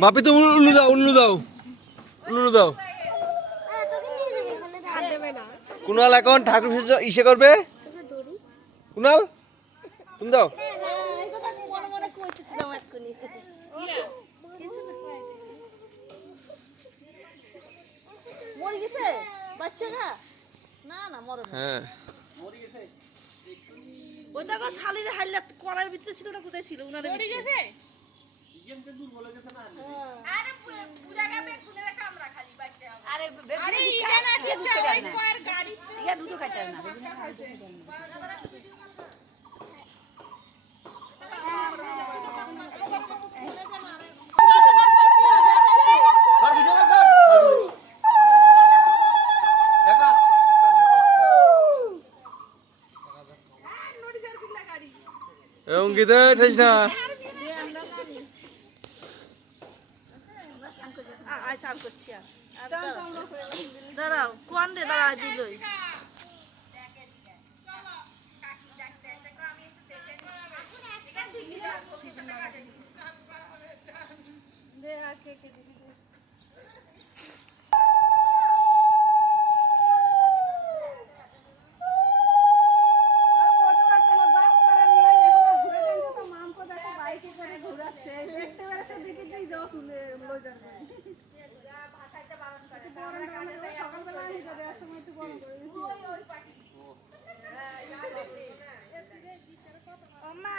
বাপি তুমি উল্লু দাও, উল্লু দাও, উল্লু দাও। কুনাল এখন ঠাকুর ইসে করবে। কুনাল তুমি দাও। হ্যাঁ ওই দেখো শালিরে হাইলা করার ভিতরে ছিল ওটা কোথায় ছিল উনারে মরে গেছে ইয়েমতে দূর বলে গেছে না আরে পূজা গাবে খুলে রাখা আমরা খালি বাচ্চা আরে ইয়া না কি চাই কোয়ার গাড়ি ইয়া দুটো কাটার না অঙ্কিত ঠেস না দাঁড়াও কোন রে দাঁড়া দিলই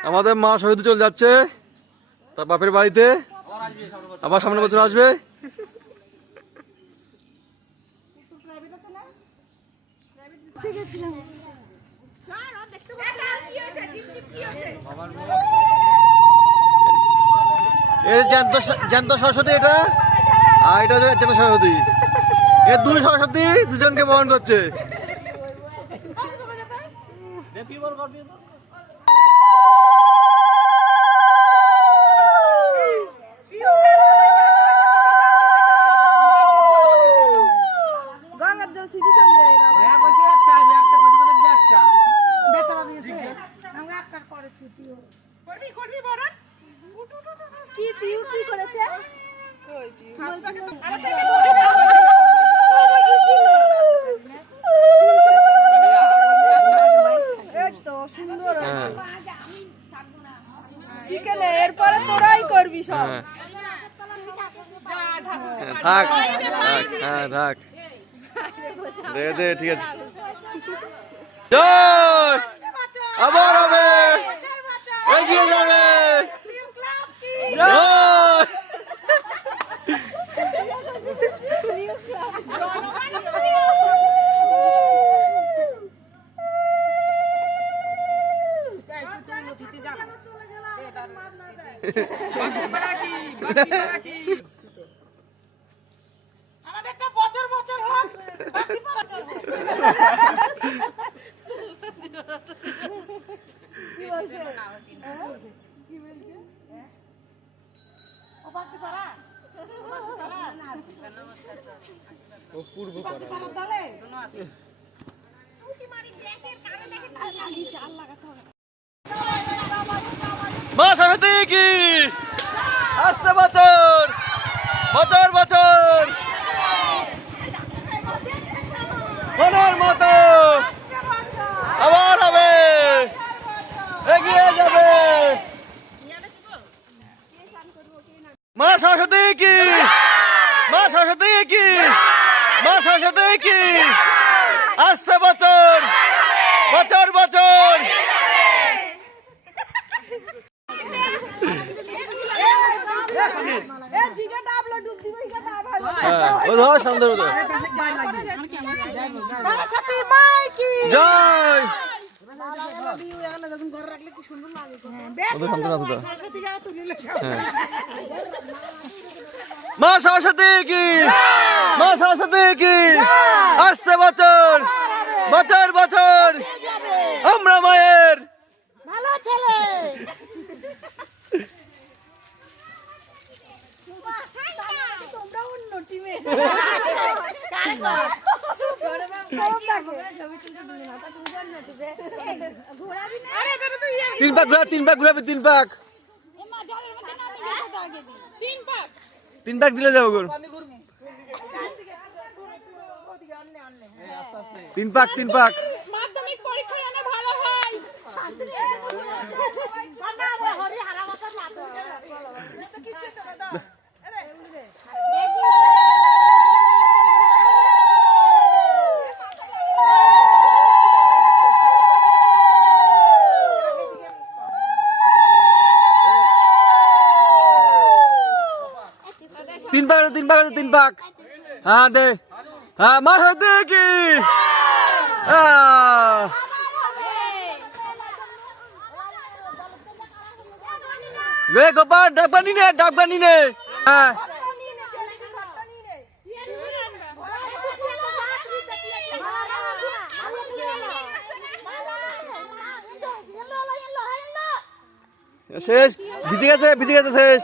আমাদের মা সহিত চলে যাচ্ছে তার বাপের বাড়িতে, আবার সামনের বছর আসবে। জ্যান্ত সরস্বতী এটা, আর এটা হচ্ছে জ্যান্ত সরস্বতী। এর দুই সরস্বতী দুজনকে বহন করছে। এরপরে তোরাই করবি সব। থাক হ্যাঁ থাক, দে দে ঠিক আছে। আবার হবে, এগিয়ে যাবে। আমাদেরটা বছর বছর হোক, বাকি বছর হোক। কি বলছে? কি বলছে? ও বাকি পারা? ও পূর্ব পারা। মা সরস্বতী কি আসছে বছর বছর বছর মনের মতো আবার হবে, এগিয়ে যাবে। মা সরস্বতী কি, মা সরস্বতী কি, মা সরস্বতী কি আসছে বছর বছর বছর। ও ধর সামনে ধর। জয় ওদের সামনে রাখো তো। হ্যাঁ। মা সরস্বতী কি, মা সরস্বতী কি, আসছে বছর বছর বছর আমরা মায়ের ভালো ছেলে। তোমরা অন্য টিমে তিন পাক ঘুরা, তিন পাক ঘুরাবে, তিন পাক, তিন পাক দিলে যাবো গোল। তিন পাক, তিন পাক। মাধ্যমিক পরীক্ষায় এনে ভালো হয়। তিন পাক আছে, তিন পাক আছে, তিন পাক। হ্যাঁ দে, হ্যাঁ মা সরস্বতী কি। গে গোপাল ডাকবানি নে, ডাকবানি নে। হ্যাঁ শেষ, ভিজে গেছে, ভিজে গেছে, শেষ।